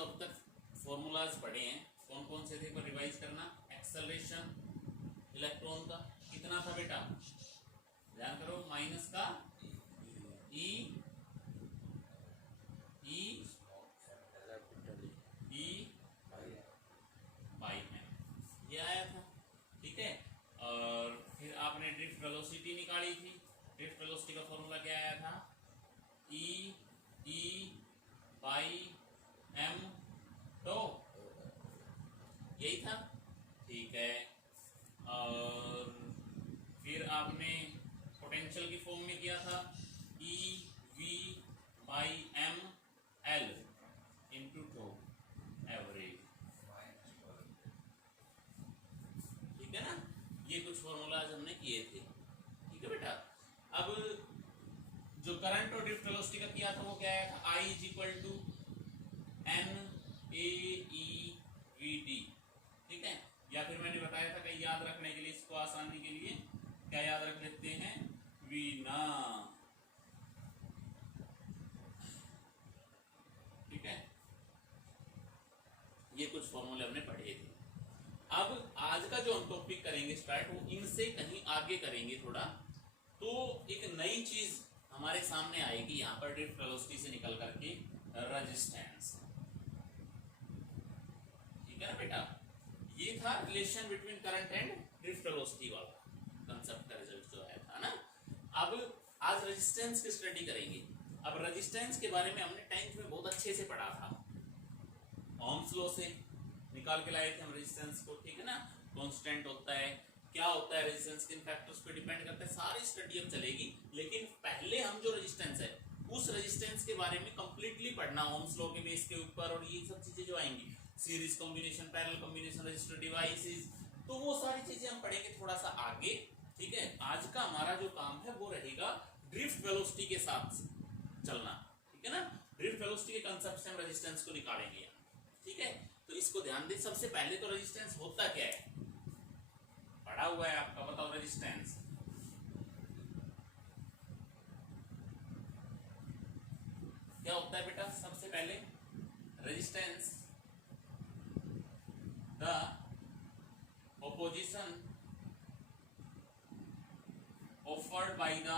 अब तक फॉर्मूलाज पढ़े हैं कौन कौन से थे, पर रिवाइज करना। एक्सेलरेशन इलेक्ट्रॉन का कितना था बेटा, ध्यान करो, माइनस का ई बाई एम, ये आया था। ठीक है, और फिर आपने ड्रिफ्ट वेलोसिटी निकाली थी। ड्रिफ्ट वेलोसिटी का फॉर्मूला क्या आया था, ई बाई एम तो यही था। ठीक है, और फिर आपने पोटेंशियल की फॉर्म में किया था E V by M L into tau average. ठीक है ना, ये कुछ फॉर्मूलाज हमने किए थे। ठीक है बेटा, अब जो करंट और ड्रिफ्ट वेलोसिटी का किया था वो क्या आया था, I is equal to N A E V D. ठीक है, या फिर मैंने बताया था कि याद रखने के लिए, इसको आसानी के लिए क्या याद रख लेते हैं, वी ना। ठीक है, ये कुछ फॉर्मूले हमने पढ़े थे। अब आज का जो हम टॉपिक करेंगे स्टार्ट, वो इनसे कहीं आगे करेंगे थोड़ा। तो एक नई चीज हमारे सामने आएगी यहाँ पर ड्रिफ्ट वेलोसिटी से निकल करके, रेजिस्टेंस। ठीक है ना बेटा, ये था relation between current and drift velocity वाला कंसेप्ट का रिजल्ट जो आया था ना। अब आज रेजिस्टेंस की स्टडी करेंगे। अब रेजिस्टेंस के बारे में हमने 10th में बहुत अच्छे से पढ़ा था, ओम्स लॉ से निकाल के लाए थे हम रेजिस्टेंस को। ठीक है ना, कांस्टेंट होता है, क्या होता है रेजिस्टेंस, किन फैक्टर्स पे डिपेंड करता है, सारी स्टडी अब चलेगी। लेकिन पहले हम जो रेजिस्टेंस है उस रेजिस्टेंस के बारे में कंप्लीटली पढ़ना, ओम्स लॉ के बेस के ऊपर, और ये सब चीजें जो आएंगी, series combination, parallel combination, resistor devices, तो वो सारी चीजें हम पढ़ेंगे थोड़ा सा आगे। ठीक है, आज का हमारा जो काम है वो रहेगा ड्रिफ्ट वेलोसिटी के साथ चलना। ठीक है ना, ड्रिफ्ट वेलोसिटी के कंसेप्ट से हम रेजिस्टेंस को निकालेंगे। ठीक है, तो इसको ध्यान दें। सबसे पहले तो रेजिस्टेंस होता क्या है, पढ़ा हुआ है आपका, बताओ रेजिस्टेंस क्या होता है बेटा। सबसे पहले resistance the opposition offered by the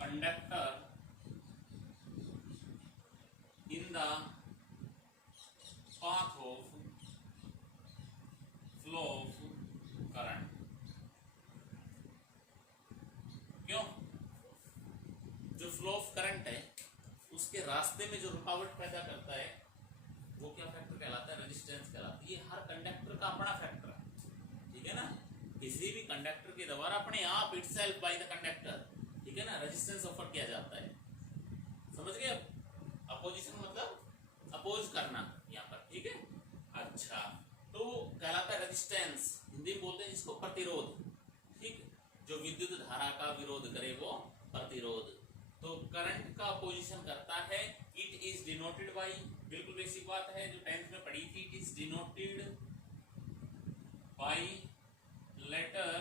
conductor in the path of flow of current। क्यों, जो फ्लो ऑफ करंट है उसके रास्ते में जो रुकावट पैदा करता है वो क्या फैक्टर कहलाता है, रेजिस्टेंस कहलाता है। ये हर कंडक्टर का अपना फैक्टर है। ठीक है ना, किसी भी कंडक्टर के द्वारा अपने आप इटसेल्फ बाय द कंडक्टर, ठीक है ना, रेजिस्टेंस ऑफर किया जाता है। समझ गए, अपोजिशन मतलब अपोज करना यहाँ पर। ठीक है, अच्छा, तो कहलाता है रेजिस्टेंस, हिंदी में बोलते हैं जिसको प्रतिरोध। ठीक, जो विद्युत धारा का विरोध करे वो प्रतिरोध। तो करंट का अपोजिशन करता है, इट इज डिनोटेड बाय, बिल्कुल बेसिक बात है जो 10th में पढ़ी थी, it is denoted by letter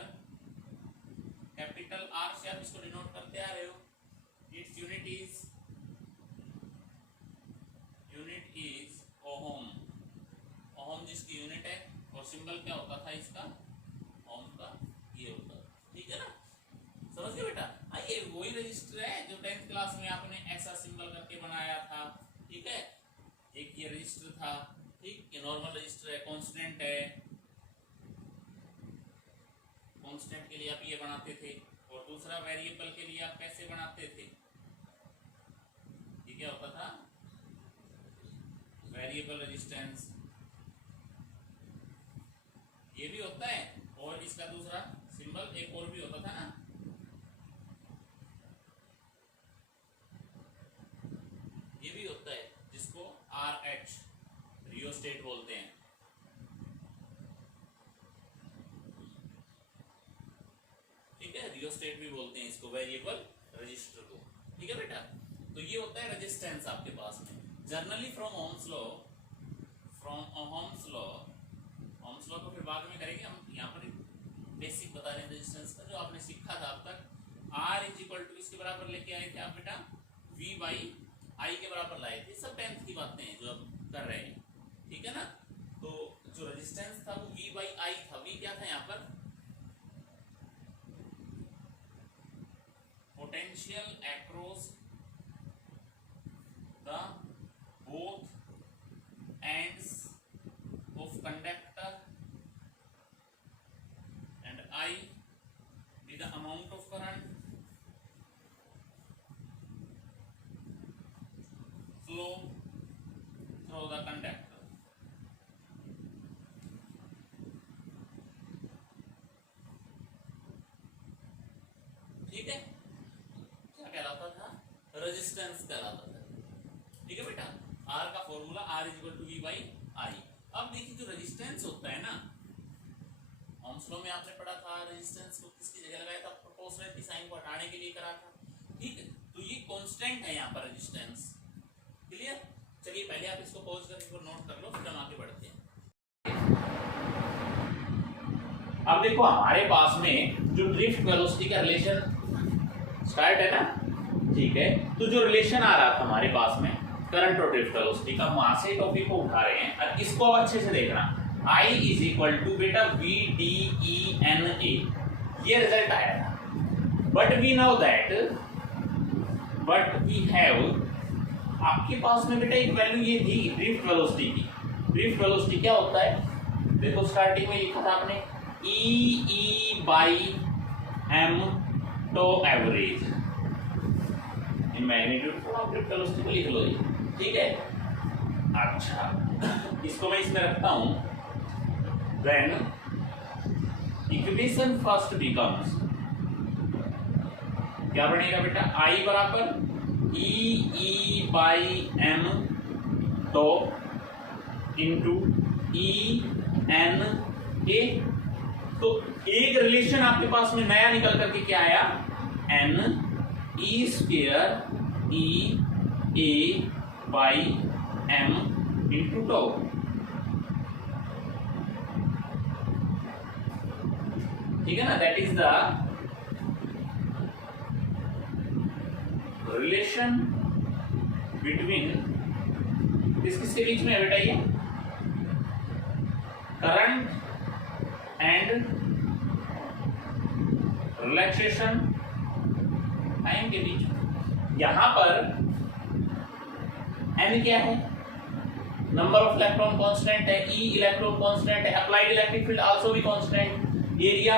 capital R से आप इसको डिनोट करते आ रहे हो। It's unit is ohm, ohm जिसकी यूनिट है, और सिंबल क्या होता था इसका, ओम का ये होता। ठीक है ना, समझ गए बेटा। ये वही रजिस्टर है जो 10th क्लास में आपने ऐसा सिंबल करके बनाया था। ठीक है, एक ये रजिस्टर था, ठीक, ये नॉर्मल रजिस्टर है, कांस्टेंट है, कांस्टेंट के लिए आप ये बनाते थे, और दूसरा वेरिएबल के लिए आप कैसे बनाते थे, ये क्या होता था, वेरिएबल रेजिस्टेंस, ये भी होता है, और इसका दूसरा सिंबल एक और भी होता था ना, ये भी होता है जिसको RH रियोस्टेट बोलते हैं। ठीक है, रियोस्टेट भी बोलते हैं इसको, वेरिएबल रजिस्टर को। ठीक है बेटा, तो ये होता है रेजिस्टेंस आपके पास में। Generally from Ohm's law, Ohm's law को फिर बाद में करेंगे हम, यहाँ पर बेसिक बता रहे हैं रेजिस्टेंस का जो आपने सीखा था अब तक। R इज इक्वल टू, इसके बराबर लेके आए थे आप बेटा, V v बाई आई के बराबर लाए थे, सब 10th की बातें हैं जो अब कर रहे हैं, ठीक है ना। तो जो रेजिस्टेंस था वो v बाई आई था। v क्या था यहाँ पर, potential across the both ends of conductor and I be the amount of current flow through the conductor। ठीक है, क्या कहलाता था, रेजिस्टेंस कहलाता था। ठीक है बेटा, R का फॉर्मूला R equal to V by I. अब देखिए जो रेजिस्टेंस होता है ना, ओम्स लॉ में आपने पढ़ा था, रेजिस्टेंस को किसकी जगह लगाया था, प्रोपोर्शनल की साइन को हटाने के लिए करा था। ठीक है, तो ये कांस्टेंट है यहाँ पर रेजिस्टेंस। क्लियर, चलिए पहले आप इसको पॉज करके इसको नोट कर लो, फिर हम आगे बढ़ते हैं। अब देखो हमारे पास में जो ड्रिफ्ट वेलोसिटी का रिलेशन स्टार्ट है ना, ठीक है, तो जो रिलेशन आ रहा था हमारे पास में करंट और ड्रिफ्ट वेलोसिटी का, वहां से टॉपिक को उठा रहे हैं और इसको अब अच्छे से देखना। I इज इक्वल टू बेटा VDENA, ये रिजल्ट आया था। But we know that, but we have, आपके पास में बेटा एक वैल्यू ये थी ड्रिफ्ट वेलोसिटी की। ड्रिफ्ट वेलोसिटी क्या होता है, देखो स्टार्टिंग में लिखा था आपने E by M tau average in magnitude. थोड़ा ड्रिफ्ट वेलोसिटी को लिख लो ये, ठीक है। अच्छा, इसको मैं इसमें रखता हूं। Then इक्वेशन फर्स्ट becomes, क्या बनेगा बेटा, I बराबर E बाई एम तो इंटू EN A। तो एक रिलेशन आपके पास में नया निकल करके क्या आया, N E square E A by M into tau. ठीक है ना, that is the relation between, किसके बीच में है बेटा, ये करंट एंड रिलैक्सेशन टाइम के बीच में। यहां पर n क्या है, नंबर ऑफ इलेक्ट्रॉन कांस्टेंट है, E इलेक्ट्रॉन कांस्टेंट है, अप्लाइड इलेक्ट्रिक फील्ड आल्सो भी constant, area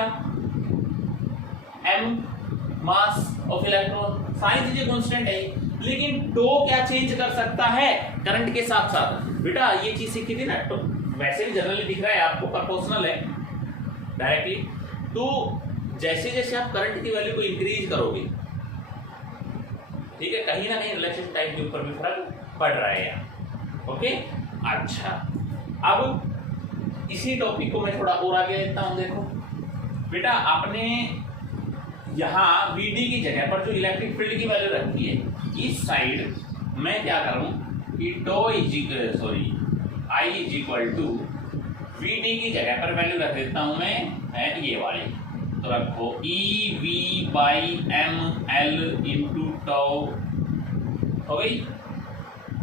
m mass of electron, सारी चीजें कांस्टेंट है। लेकिन टो क्या चेंज कर सकता है करंट के साथ साथ, बेटा ये चीज सीखी थी ना, तो वैसे भी जनरली दिख रहा है आपको, प्रोपोर्शनल है डायरेक्टली। तो जैसे जैसे आप करंट की वैल्यू को इंक्रीज करोगे, ठीक है, कहीं ना कहीं रिलेशन टाइम के ऊपर भी फर्क पड़ रहा है यहाँ। ओके, अच्छा, अब इसी टॉपिक को मैं थोड़ा और आगे लेता हूं। देखो बेटा, आपने यहाँ VD की जगह पर जो इलेक्ट्रिक फील्ड की वैल्यू रखी है, इस साइड मैं क्या करूं कि I is equal to VD की जगह पर वैल्यू रख देता हूं मैं, है ये वाली। तो रखो EV by ML into tau, हो गई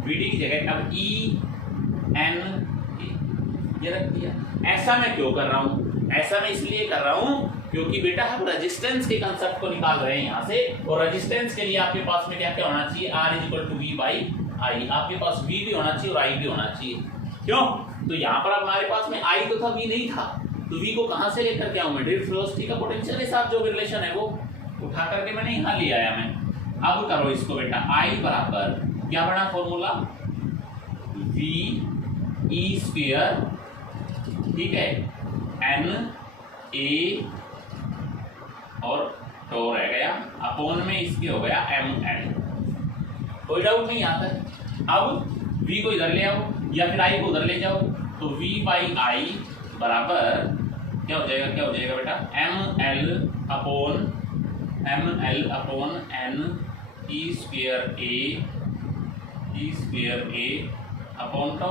VD की जगह अब EN ये रख दिया। ऐसा मैं क्यों कर रहा हूं, ऐसा मैं इसलिए कर रहा हूं क्योंकि बेटा हम रेजिस्टेंस के कंसेप्ट को निकाल रहे हैं यहां से, और रेजिस्टेंस के लिए आपके पास में क्या क्या होना चाहिए, R is equal to V by I. आपके पास V भी होना चाहिए और I भी होना चाहिए। क्यों, तो यहाँ पर हमारे पास में I तो था, V नहीं था, तो V को कहां से लेकर के आऊं मैं, ड्रिफ्ट वेलोसिटी का पोटेंशियल के साथ जो रिलेशन है वो उठा करके मैंने यहाँ ले आया मैं। अब करो इसको बेटा, I बराबर क्या बना फॉर्मूला, V E स्क्वायर, ठीक है, N A और टो रह गया, अपॉन में इसके हो गया ML। कोई डाउट नहीं आता है। अब V को इधर ले आओ या फिर I को उधर ले जाओ, तो V बाई I बराबर क्या हो जाएगा, क्या हो जाएगा बेटा, ML upon N E square A upon tau.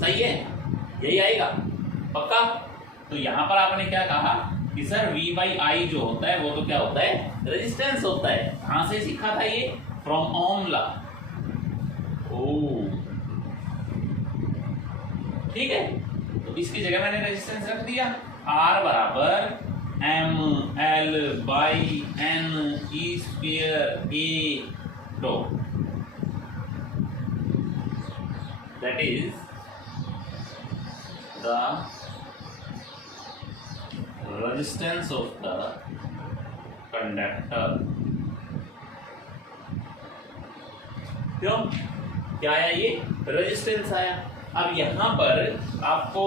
सही है, यही आएगा पक्का। तो यहां पर आपने क्या कहा कि सर V बाई आई जो होता है वो तो क्या होता है, रेजिस्टेंस होता है। कहां से सीखा था ये, फ्रॉम ओम लॉ। ओ ठीक है, तो इसकी जगह मैंने रेजिस्टेंस रख दिया, R बराबर M L by N E square A tau, that is the resistance of the conductor। क्यों, क्या आया, ये रेजिस्टेंस आया। अब यहां पर आपको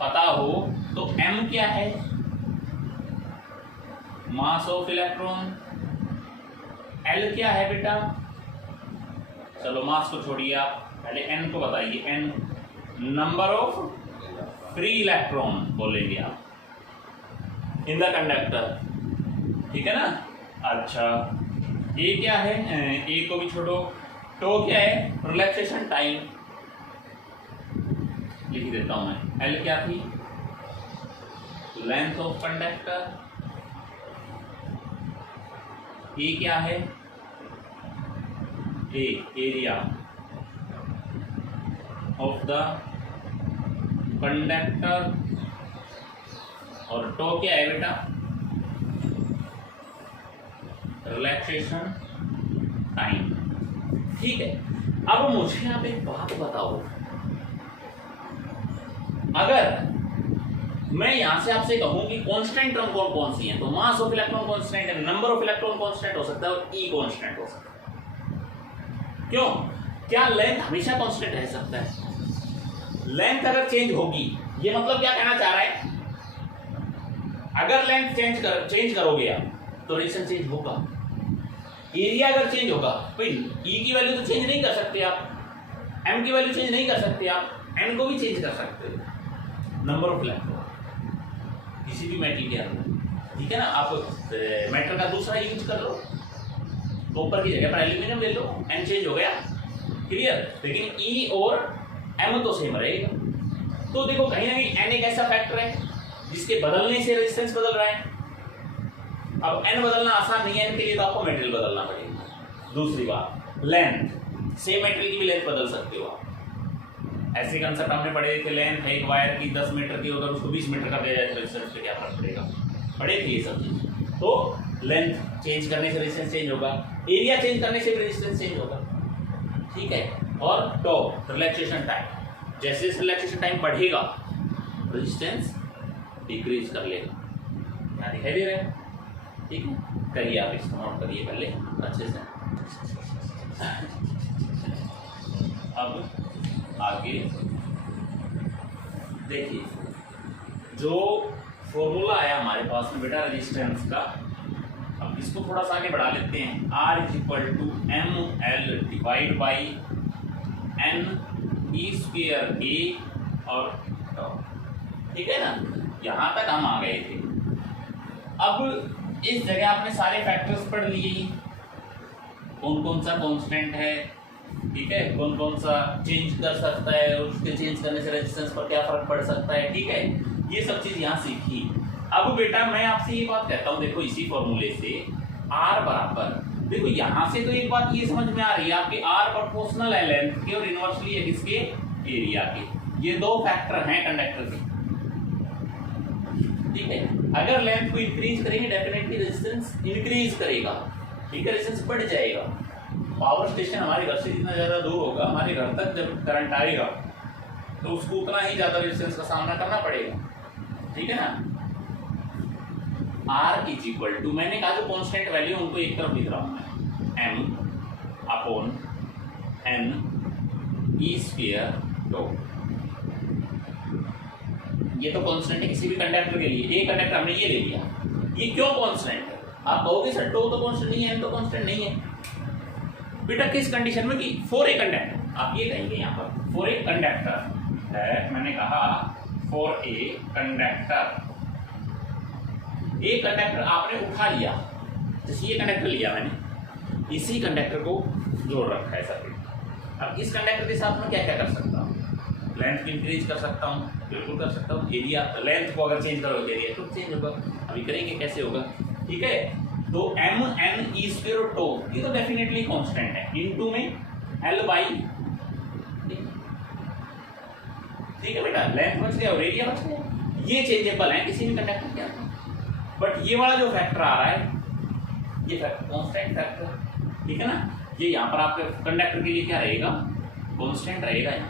पता हो तो m क्या है, मास ऑफ इलेक्ट्रॉन। l क्या है बेटा, चलो मास को छोड़िए, आप पहले n को बताइए। n number of free electron बोलेंगे आप इन द कंडक्टर, ठीक है ना। अच्छा ए क्या है, ए को भी छोड़ो, टो क्या है, रिलैक्सेशन टाइम, लिख देता हूं मैं। एल क्या थी, लेंथ ऑफ कंडक्टर। ए क्या है, ए एरिया ऑफ द कंडक्टर, और टो क्या है बेटा, रिलैक्सेशन टाइम। ठीक है, अब मुझे आप एक बात बताओ, अगर मैं यहां से आपसे कहूं कि कांस्टेंट टर्म कौन कौन सी है, तो मास ऑफ इलेक्ट्रॉन कांस्टेंट है, नंबर ऑफ इलेक्ट्रॉन कांस्टेंट हो सकता है और ई कांस्टेंट हो सकता है। क्यों, क्या लेंथ हमेशा कांस्टेंट रह सकता है? लेंथ अगर चेंज होगी, ये मतलब क्या कहना चाह रहा है, अगर लेंथ चेंज करोगे आप तो रेजिस्टेंस चेंज होगा। एरिया अगर चेंज होगा, भाई ई की वैल्यू तो चेंज नहीं कर सकते आप, एम की वैल्यू चेंज नहीं कर सकते आप, एन को भी चेंज कर सकते हो। नंबर ऑफ इलेक्ट्रॉन किसी भी मेटीरियल में, ठीक है ना। आप मेटल का दूसरा यूज कर लो, तो ऊपर की जगह पर एल्यूमिनियम ले लो, एन चेंज हो गया, क्लियर। लेकिन ई और एम तो सेम रहेगा। तो देखो कहीं ना कहीं एन एक ऐसा फैक्टर है जिसके बदलने से रेजिस्टेंस बदल रहा है। अब एन बदलना आसान नहीं है, एन के लिए तो आपको मेटेरियल बदलना पड़ेगा। दूसरी बात, लेंथ, सेम मेटेरियल की भी लेंथ बदल सकते हो आप। ऐसे कंसेप्ट हमने पढ़े थे, लेंथ एक वायर की 10 मीटर की, अगर उसको 20 मीटर कर दिया जाए तो रेजिस्टेंस पे क्या फर्क पड़ेगा, पढ़े थे ये सब चीज। तो लेंथ चेंज करने से रेजिस्टेंस चेंज होगा, एरिया चेंज करने से भी रेजिस्टेंस चेंज होगा, ठीक है। और टो, रिलैक्सेशन टाइम, जैसे रिलैक्सेशन टाइम बढ़ेगा रेजिस्टेंस डिक्रीज कर लेगा। यहाँ दिखाई दे रहा है, ठीक है। करिए आप इसको नोट करिए पहले अच्छे से। अब आगे देखिए, जो फॉर्मूला आया हमारे पास में बेटा रेजिस्टेंस का, अब इसको थोड़ा सा आगे बढ़ा लेते हैं। R = ml divide by n E square a और टॉ, ठीक है ना। यहां तक हम आ गए थे। अब इस जगह आपने सारे फैक्टर्स पढ़ लिए, कौन कौन सा कांस्टेंट है, ठीक है, कौन कौन सा चेंज कर सकता है, और उसके चेंज करने से रेजिस्टेंस पर क्या फर्क पड़ सकता है, ठीक है। ये सब चीज यहाँ सीखी। अब बेटा मैं आपसे ये बात कहता हूँ, देखो इसी फॉर्मूले से R बराबर, देखो यहाँ से तो एक बात ये समझ में आ रही है आपके, R प्रोपोर्शनल है लेंथ के और इनवर्सली है किसके, एरिया के। ये दो फैक्टर हैं कंडक्टर के, ठीक है। अगर लेंथ को इंक्रीज करेंगे डेफिनेटली रेजिस्टेंस इंक्रीज करेगा, ठीक है, रेजिस्टेंस बढ़ जाएगा। पावर स्टेशन हमारे घर से जितना ज्यादा दूर होगा, हमारे घर तक जब करंट आएगा तो उसको उतना ही ज्यादा रेजिस्टेंस का सामना करना पड़ेगा, ठीक है ना। R = मैंने कहा जो कांस्टेंट वैल्यू उनको एक तरफ लिख रहा हूं मैं, m/n ई स्क्वायर टो। ये तो कांस्टेंट है किसी भी कंडक्टर के लिए। एक कंडक्टर हमने ये ले लिया, ये क्यों कांस्टेंट है? आप कहोगे सर टो तो कांस्टेंट नहीं है, m तो कांस्टेंट नहीं है बेटा। किस कंडीशन में कि फॉर ए कंडक्टर, आप ये कहेंगे यहाँ पर फॉर ए कंडक्टर है, मैंने कहा फॉर ए कंडक्टर। एक कंडक्टर आपने उठा लिया, जैसे ये कंडक्टर लिया मैंने, इसी कंडक्टर को जोड़ रखा है सर्किट। अब इस कंडक्टर के साथ में क्या क्या कर सकता हूँ, लेंथ को इंक्रीज कर सकता हूँ, बिल्कुल कर सकता हूँ। एरिया लेंथ को अगर चेंज करो एरिया तो चेंज होगा। अभी करेंगे कैसे होगा, ठीक है। तो एम एन ई स्क्वायर और टो ये तो डेफिनेटली कांस्टेंट है, इनटू में एल बाई, ठीक है बेटा, लेंथ बच गया और एरिया बच गया। ये चेंजेबल है किसी भी कंडक्टर के अंदर, बट ये वाला जो फैक्टर आ रहा है ये फैक्टर कांस्टेंट फैक्टर, ठीक है ना। ये यहाँ पर आपके कंडक्टर के लिए क्या रहेगा, कांस्टेंट रहेगा यहाँ,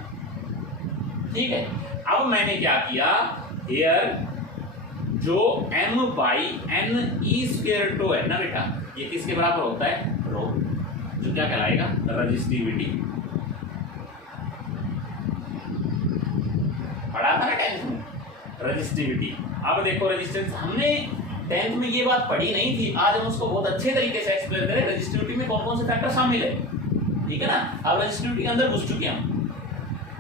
ठीक है। अब मैंने क्या किया, हियर जो m by N E square tau है ना बेटा, ये किसके बराबर होता है, रो, जो क्या कहलाएगा, रजिस्टिविटी। पढ़ा था ना 10th में रजिस्टिविटी। अब देखो रेजिस्टेंस, हमने 10th में ये बात पढ़ी नहीं थी, आज हम उसको बहुत अच्छे तरीके से एक्सप्लेन करें, रजिस्टिविटी में कौन कौन से फैक्टर शामिल है, ठीक है ना। अब रजिस्टिविटी के अंदर घुस चुके हम,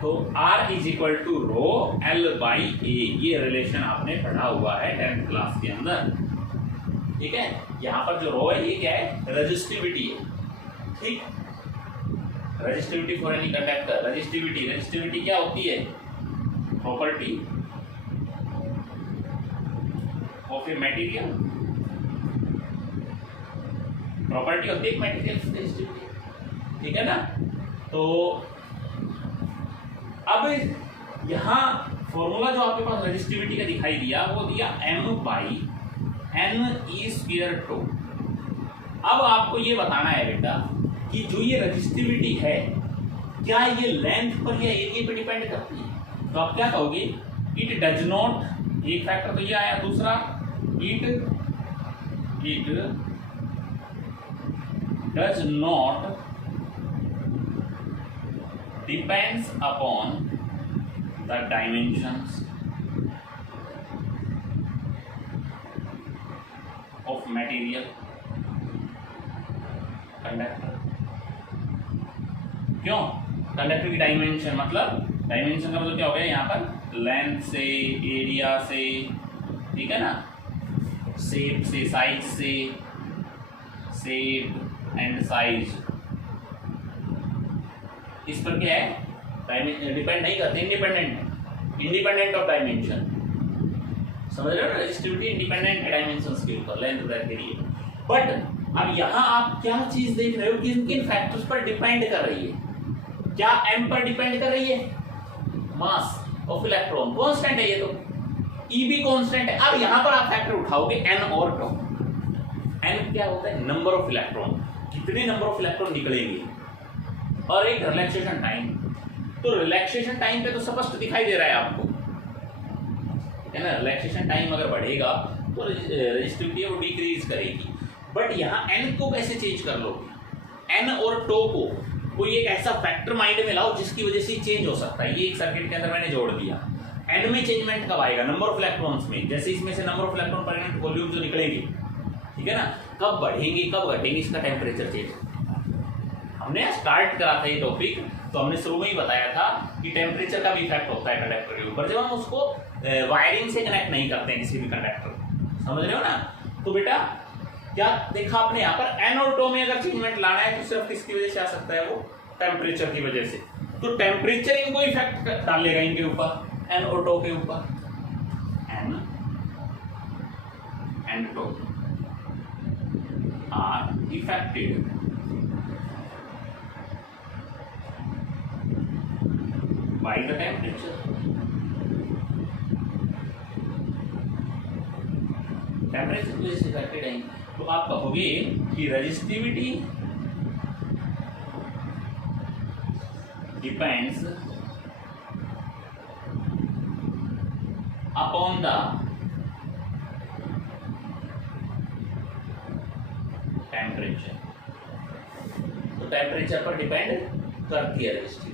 तो R is equal to rho L by A, ये रिलेशन आपने पढ़ा हुआ है 10th क्लास के अंदर, ठीक है। यहाँ पर जो रो है ये क्या है, रजिस्टिविटी है, ठीक। Resistivity for any conductor, resistivity क्या होती है, property of a material, property होती है मटेरियल रजिस्टिविटी, ठीक है ना। तो अब यहां फॉर्मूला जो आपके पास रजिस्टिविटी का दिखाई दिया वो दिया m by N E square tau. अब आपको ये बताना है बेटा कि जो ये रजिस्टिविटी है क्या ये लेंथ पर या एरिया पर डिपेंड करती है। तो आप क्या कहोगे, इट डज नॉट, एक फैक्टर तो ये आया, दूसरा it does not depends upon the dimensions of material conductor. क्यों, कंडक्टर की डायमेंशन, मतलब डायमेंशन का मतलब क्या हो गया, यहाँ पर लेंथ से, एरिया से, ठीक है ना, शेप से, साइज से, शेप एंड साइज, इस पर क्या है, डिपेंड नहीं करते, इंडिपेंडेंट ऑफ डायमेंशन। समझ रहे हो ना, रजिस्टिविटी इंडिपेंडेंट है डायमेंशंस के ऊपर, लेंथ ब्रेथ के लिए। बट अब यहाँ आप क्या चीज देख रहे हो, किन किन फैक्टर्स पर डिपेंड कर रही है। क्या m पर डिपेंड कर रही है, मास ऑफ इलेक्ट्रॉन कांस्टेंट है ये तो, E भी कांस्टेंट है। अब यहां पर आप फैक्टर उठाओगे n और टो। n क्या होता है, नंबर ऑफ इलेक्ट्रॉन, कितने नंबर ऑफ इलेक्ट्रॉन निकलेंगे, और एक रिलैक्सेशन टाइम। तो रिलैक्सेशन टाइम पे तो स्पष्ट दिखाई दे रहा है आपको, है ना, रिलैक्सेशन टाइम अगर बढ़ेगा तो रजिस्टिविटी वो डिक्रीज करेगी। बट यहाँ n को कैसे चेंज कर लोगे, n और टो को कोई एक ऐसा फैक्टर माइंड में लाओ जिसकी वजह से चेंज हो सकता है। ये एक सर्किट के अंदर मैंने जोड़ दिया, n में चेंजमेंट कब आएगा, नंबर ऑफ इलेक्ट्रॉन्स में, जैसे इसमें से number of electron per unit volume जो निकलेंगे, ठीक है ना, कब बढ़ेंगे कब घटेंगे, इसका टेम्परेचर चेंज। हमने स्टार्ट करा था ये टॉपिक, तो हमने शुरू में ही बताया था कि टेम्परेचर का भी इफेक्ट होता है कंडक्टर के ऊपर, जब हम उसको वायरिंग से कनेक्ट नहीं करते हैं किसी भी कंडक्टर, समझ रहे हो ना। तो बेटा क्या देखा आपने, यहाँ पर एन और टो में अगर चेंजमेंट लाना है तो सिर्फ किसकी वजह से आ सकता है, वो टेम्परेचर की वजह से। तो टेम्परेचर इनको इफेक्ट डालेगा इनके ऊपर, एन और टो के ऊपर, n and tau are affected by the temperature. Temperature की वजह से इफेक्टेड है। तो आप कहोगे कि resistivity depends upon the temperature. तो टेम्परेचर पर डिपेंड करती है रजिस्टिविटी,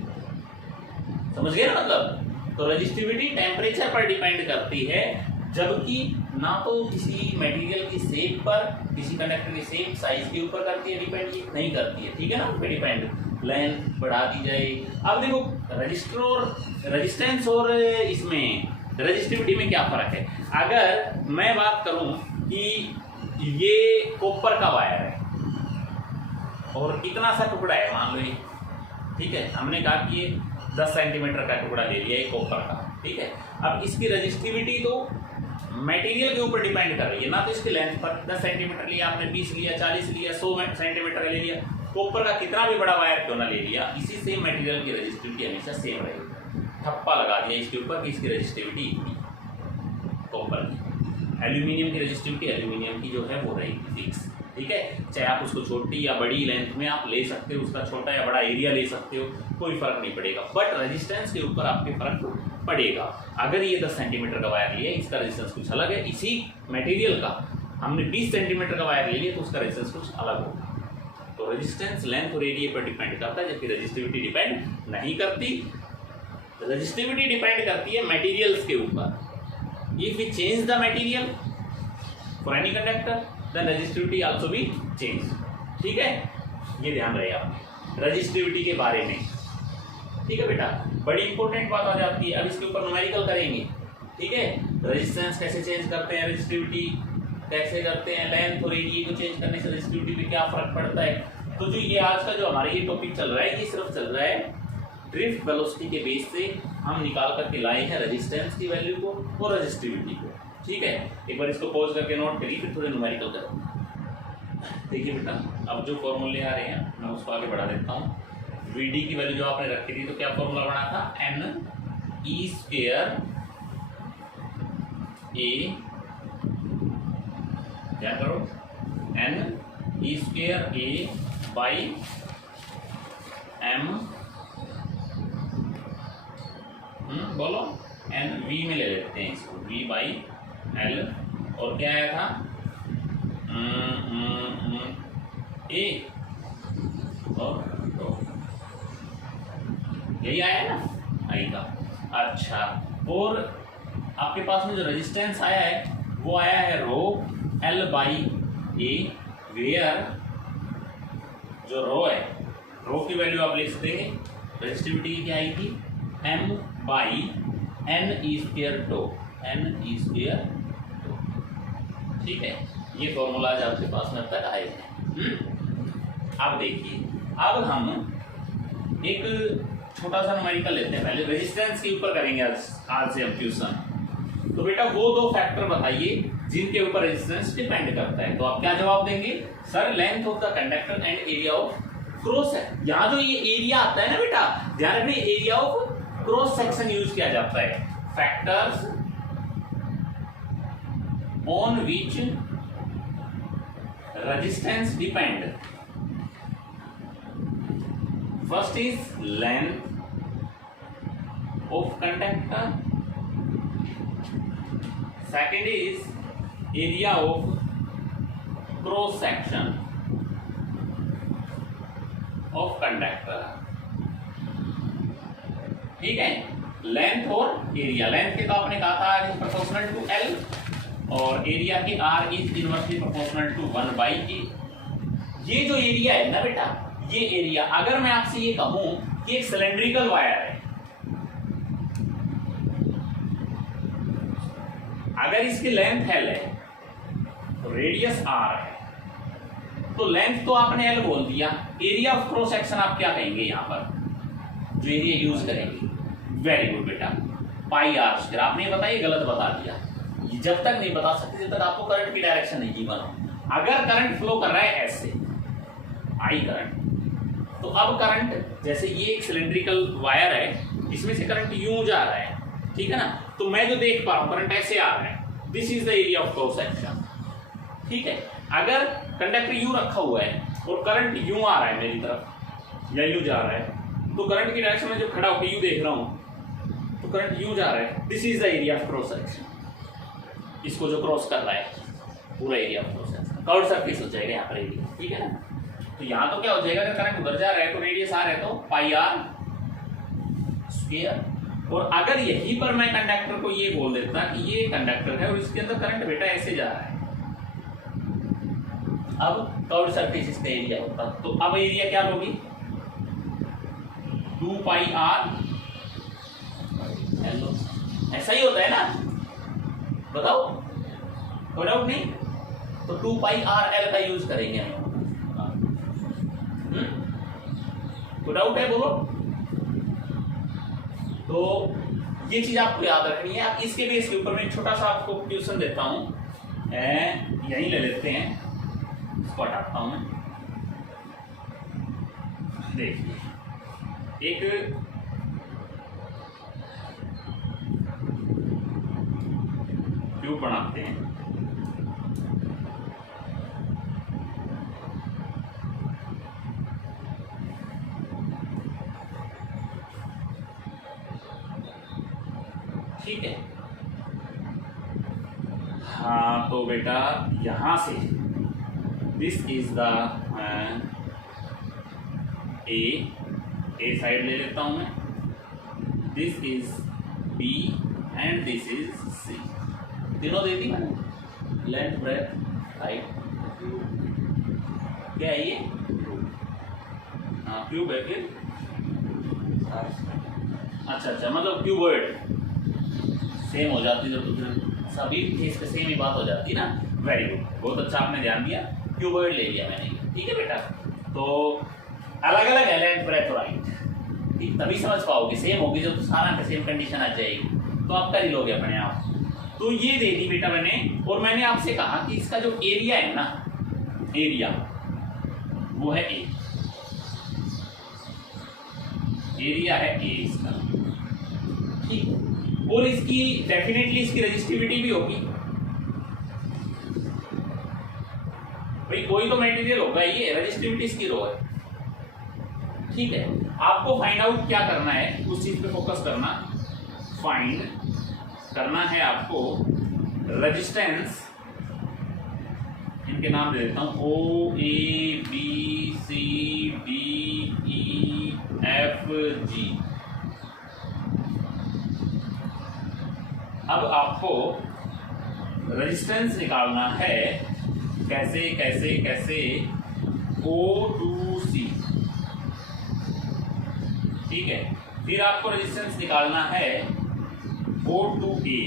समझ गए ना मतलब। तो रजिस्टिविटी टेम्परेचर पर डिपेंड करती है, जबकि ना तो किसी मटेरियल की शेप पर, किसी कंडक्टर की शेप साइज के ऊपर करती है डिपेंड, ये नहीं करती है, ठीक है ना, उस पर डिपेंड। लेंथ बढ़ा दी जाए। अब देखो रजिस्टर और रेजिस्टेंस और इसमें रजिस्टिविटी में क्या फर्क है। अगर मैं बात करूं कि ये कॉपर का वायर है और इतना सा टुकड़ा है, मान लो ये, ठीक है, हमने कहा कि ये 10 सेंटीमीटर का टुकड़ा ले लिया एक कॉपर का, ठीक है। अब इसकी रजिस्टिविटी तो मटेरियल के ऊपर डिपेंड कर रही है ना, तो इसकी लेंथ पर 10 सेंटीमीटर लिया आपने, 20 लिया, 40 लिया, 100 सेंटीमीटर ले लिया, कॉपर का कितना भी बड़ा वायर क्यों ना ले लिया, इसी से मटेरियल की रजिस्टिविटी हमेशा सेम रहेगी। ठप्पा लगा दिया इसके ऊपर कि इसकी रजिस्टिविटी इतनी, कॉपर की। एल्यूमिनियम की रजिस्टिविटी एल्यूमिनियम की जो है वो रहेगी फिक्स, ठीक है। चाहे आप उसको छोटी या बड़ी लेंथ में आप ले सकते हो, उसका छोटा या बड़ा एरिया ले सकते हो, कोई फर्क नहीं पड़ेगा, बट रेजिस्टेंस के ऊपर आपके फर्क पड़ेगा। अगर ये 10 सेंटीमीटर का वायर लिया, इसका रेजिस्टेंस कुछ अलग है, इसी मटेरियल का हमने 20 सेंटीमीटर का वायर ले लिया तो उसका रेजिस्टेंस कुछ अलग होगा। तो रेजिस्टेंस लेंथ और एरिया पर डिपेंड करता है, जबकि रजिस्टिविटी डिपेंड नहीं करती। रजिस्टिविटी डिपेंड करती है मटेरियल्स के ऊपर। If we change the material for any conductor then resistivity also be change, ठीक है। ये ध्यान रहे आप रजिस्टिविटी के बारे में, ठीक है बेटा। बड़ी इंपॉर्टेंट बात आ जाती है, अब इसके ऊपर न्यूमेरिकल करेंगे, ठीक है। रेजिस्टेंस कैसे चेंज करते हैं, रजिस्टिविटी कैसे करते हैं, लेंथ और एरिया को चेंज करने से रजिस्टिविटी पे क्या फर्क पड़ता है। तो जो ये आज का जो हमारा ये टॉपिक चल रहा है, ये सिर्फ चल रहा है ड्रिफ्ट वेलोसिटी के बेस से हम निकाल करके लाए हैं रेजिस्टेंस की वैल्यू को और रजिस्टिविटी को, ठीक है। एक बार इसको पॉज करके नोट करिए, फिर थोड़े न्यूमेरिकल करें। देखिए बेटा, अब जो फॉर्मूले आ रहे हैं मैं उसको आगे बढ़ा देता हूँ। वीडी की वैल्यू जो आपने रखी थी तो क्या फॉर्मूला बना था, एन ई स्क्वायर ए, क्या करो, n E square A by m, बोलो, एन वी में ले लेते हैं इसको, वी बाई एल, और क्या आया था ए और तो यही आया ना, आएगा। अच्छा, और आपके पास में जो रेजिस्टेंस आया है वो आया है rho l by A, where जो रो है, रो की वैल्यू आप लिख देंगे, रेजिस्टिविटी की क्या आई थी, m by N E square tau, n E square tau, ठीक है। ये फॉर्मूला आज आपके पास में तक आए हैं। अब देखिए, अब हम एक छोटा सा न्यूमेरिकल लेते हैं, पहले रेजिस्टेंस के ऊपर करेंगे आज से हम ट्यूशन। तो बेटा वो दो फैक्टर बताइए जिनके ऊपर रेजिस्टेंस डिपेंड करता है। तो आप क्या जवाब देंगे, sir length of the conductor and area of cross है। यहाँ जो ये एरिया आता है ना बेटा, ध्यान रखना, area of cross section use किया जाता है। Factors on which resistance depend, first is length of conductor, second is area of cross section of conductor, ठीक है। लेंथ और एरिया, लेंथ के तो आपने कहा था R is proportional to L, और एरिया की R is inversely proportional to 1 by A. ये जो एरिया है ना बेटा, ये एरिया, अगर मैं आपसे ये कहूं कि एक सिलेंड्रिकल वायर है, अगर इसकी लेंथ एल है तो रेडियस आर है, तो लेंथ तो आपने एल बोल दिया, एरिया ऑफ क्रॉस सेक्शन आप क्या कहेंगे यहाँ पर जो एरिया यूज करेंगे, वेरी गुड बेटा, पाई आर स्क्वायर। आपने बताया, गलत बता दिया, जब तक नहीं बता सकते जब तक आपको करंट की डायरेक्शन नहीं की बनो। अगर करंट फ्लो कर रहा है ऐसे, आई करंट, तो अब करंट जैसे ये एक सिलेंड्रिकल वायर है, इसमें से करंट यूं जा रहा है, ठीक है ना, तो मैं जो देख पा रहा हूं करंट ऐसे आ रहा है, this is the area of cross section, ठीक है। अगर कंडक्टर यूं रखा हुआ है और करंट यूं आ रहा है मेरी तरफ या यूं जा रहा है, तो करंट की डायरेक्शन में जो खड़ा होकर यूं देख रहा हूं तो करंट यूं जा रहा है, this is the area of cross section, इसको जो क्रॉस कर रहा है पूरा area of cross section, curve surface हो जाएगा यहाँ पर एरिया, ठीक है ना। तो यहाँ तो क्या हो जाएगा, अगर करंट उधर जा रहा है तो रेडियस आर है तो पाई आर स्क्वायर, और अगर यहीं पर मैं कंडक्टर को ये बोल देता कि ये कंडक्टर है और इसके अंदर करंट बेटा ऐसे जा रहा है, अब कर्व सरफेस इसका एरिया होता, तो अब एरिया क्या होगी, 2 पाई आर एल, ऐसा ही होता है ना, बताओ, कोई डाउट नहीं, तो 2 पाई आर एल का यूज करेंगे हम, कोई डाउट है बोलो, तो ये चीज आपको याद रखनी है। आप इसके बेस के ऊपर मैं छोटा सा आपको क्वेश्चन देता हूं, यहीं ले लेते हैं, इसको हटाता हूं मैं। देखिए एक ट्यूब बनाते हैं, ठीक है। हाँ तो बेटा यहां से this is the A side ले लेता हूं मैं, this is B and this is C. तीनों दे दी मैंने, लेंथ ब्रेथ हाइट। क्या है ये? हाँ क्यूब है फिर। अच्छा मतलब क्यूबॉइड सेम हो जाती है तो फिर सभी फेस पे सेम ही बात हो जाती ना। वेरी गुड, बहुत अच्छा आपने ध्यान दिया, क्यूबॉइड ले लिया मैंने, ठीक है बेटा। तो अलग अलग है लेंथ ब्रेथ और हाइट, तभी समझ पाओगे। सेम होगी जब तो सारा पे सेम कंडीशन आ जाएगी तो आप कर ही लोगे अपने आप। तो ये दे दी बेटा मैंने, और मैंने आपसे कहा कि इसका जो एरिया है ना, एरिया वो है ए, एरिया है ए इसका, ठीक। और इसकी डेफिनेटली इसकी रजिस्टिविटी भी होगी भाई, कोई तो मटेरियल होगा, ये रजिस्टिविटी इसकी रो है, ठीक है। आपको फाइंड आउट क्या करना है, उस चीज पे फोकस करना। फाइंड करना है आपको रेजिस्टेंस, इनके नाम दे देता हूं, O A B C D E F G. अब आपको रेजिस्टेंस निकालना है, कैसे कैसे कैसे, O टू C, ठीक है। फिर आपको रेजिस्टेंस निकालना है O टू A,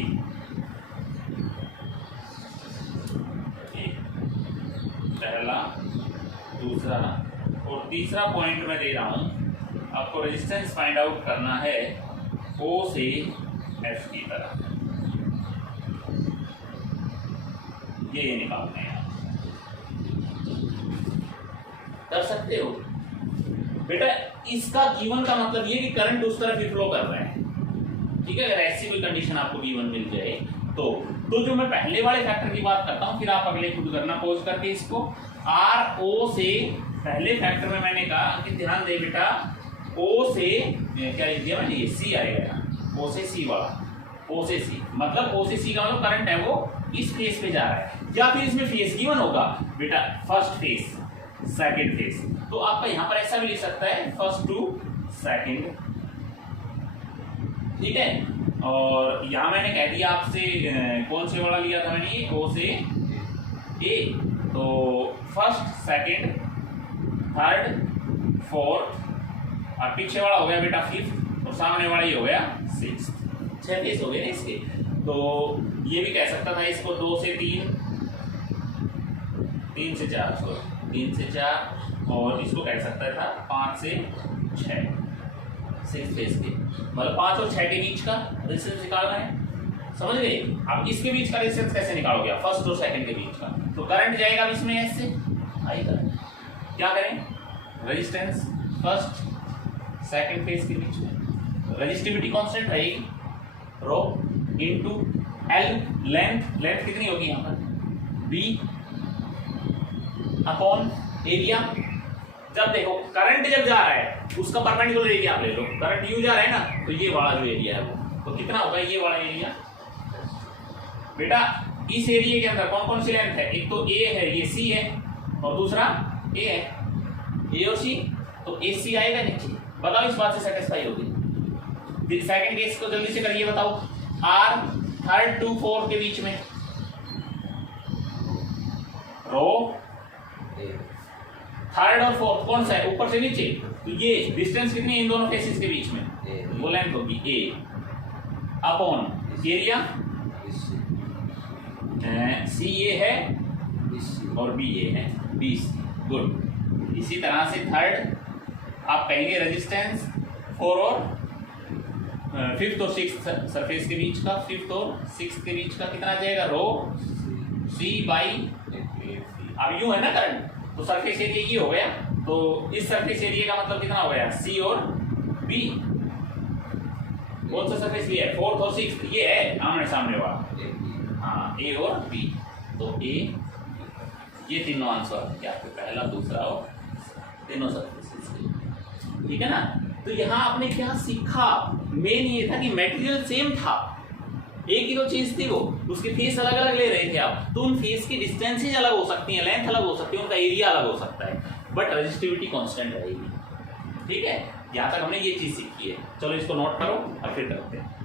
पहला दूसरा और तीसरा पॉइंट मैं दे रहा हूं, आपको रेजिस्टेंस फाइंड आउट करना है O से F की तरह, ये निकालना है। कर सकते हो बेटा। इसका गिवन का मतलब ये कि करंट उस तरफ ही फ्लो कर रहा है, ठीक है। अगर ऐसी कोई कंडीशन आपको गिवन मिल जाए तो जो मैं पहले वाले फैक्टर की बात करता हूं, फिर आप अगले खुद करना पॉज करके इसको। आर ओ से पहले फैक्टर में मैंने कहा कि ध्यान दे बेटा, ओ से क्या लिख दिया मैंने, ये सी आएगा, ओ से सी वाला, ओ से सी मतलब ओ से सी का मतलब करंट है वो इस फेस पे जा रहा है, या फिर इसमें फेस गिवन होगा बेटा, फर्स्ट फेस सेकंड फेस। तो आपका यहां पर ऐसा भी लिख सकता है, फर्स्ट टू सेकंड, ठीक है। और यहां मैंने कह दिया आपसे कौन से वाला लिया था मैंने, ओ से ए, तो फर्स्ट सेकंड थर्ड फोर्थ, और पीछे वाला हो गया बेटा फिफ्थ, और सामने वाला ये हो गया सिक्स्थ। 6 फेस हो गए ना इसके। तो ये भी कह सकता था इसको 2 से 3, 3 से 4, सॉरी 3 से 4, और इसको कह सकता था 5 से 6, 6 फेस के, मतलब 5 और 6 के बीच का रेजिस्टेंस निकालना है, समझ गए। अब इसके बीच का रेजिस्टेंस कैसे निकालोगे, फर्स्ट और सेकंड के बीच का, तो करंट जाएगा इसमें ऐसे आएगा। क्या करें, रेजिस्टेंस फर्स्ट सेकंड फेस के बीच में, रजिस्टिविटी कांस्टेंट रहेगी रो इनटू एल, लेंथ कितनी होगी यहाँ पर, बी अपॉन एरिया। जब देखो करंट जब जा रहा है उसका परपेंडिकुलर एरिया आप ले लो, करंट यू जा रहा है ना, तो ये वाला जो एरिया है वो तो कितना होगा, ये वाला एरिया बेटा। इस एरिया के अंदर कौन कौन सी लेंथ है, एक तो ए है, ये सी है, और दूसरा ए है, ए और सी, तो ए सी आएगा नीचे। बताओ इस बात से सेटिस्फाई होगी। सेकंड केस को जल्दी से करिए, बताओ। आर थर्ड टू फोर्थ के बीच में रो, थर्ड और फोर्थ कौन सा है, ऊपर से नीचे, तो ये डिस्टेंस कितनी है इन दोनों फेसेस के बीच में, वो लेंथ होगी ए अपॉन एरिया, सी ये है और बी ये है, बी सी, गुड। इसी तरह से थर्ड आप कहेंगे रेजिस्टेंस 4 और फिफ्थ और सिक्स सरफेस के बीच का, फिफ्थ और सिक्स के बीच का कितना आ जाएगा, रो सी बाई, अब यू है ना करंट, तो सरफेस एरिया ये हो गया, तो इस सरफेस एरिया का मतलब कितना हो गया, सी और बी। कौन सा सरफेस लिया है, फोर्थ और सिक्स, ये है आमने सामने वाला, हाँ ए और बी, तो ए, ये तीनों आंसर क्या आपके, पहला दूसरा और तीनों सरफेसेस, ठीक है ना। तो यहाँ आपने क्या सीखा, मेन ये था कि मटेरियल सेम था, एक ही तो चीज थी वो, उसके फेस अलग अलग ले रहे थे आप, तो उन फेस की डिस्टेंसेज अलग हो सकती हैं, लेंथ अलग हो सकती है, उनका एरिया अलग हो सकता है, बट रेजिस्टिविटी कांस्टेंट रहेगी, ठीक है। यहाँ तक हमने ये चीज सीखी है। चलो इसको नोट करो और फिर करते हैं।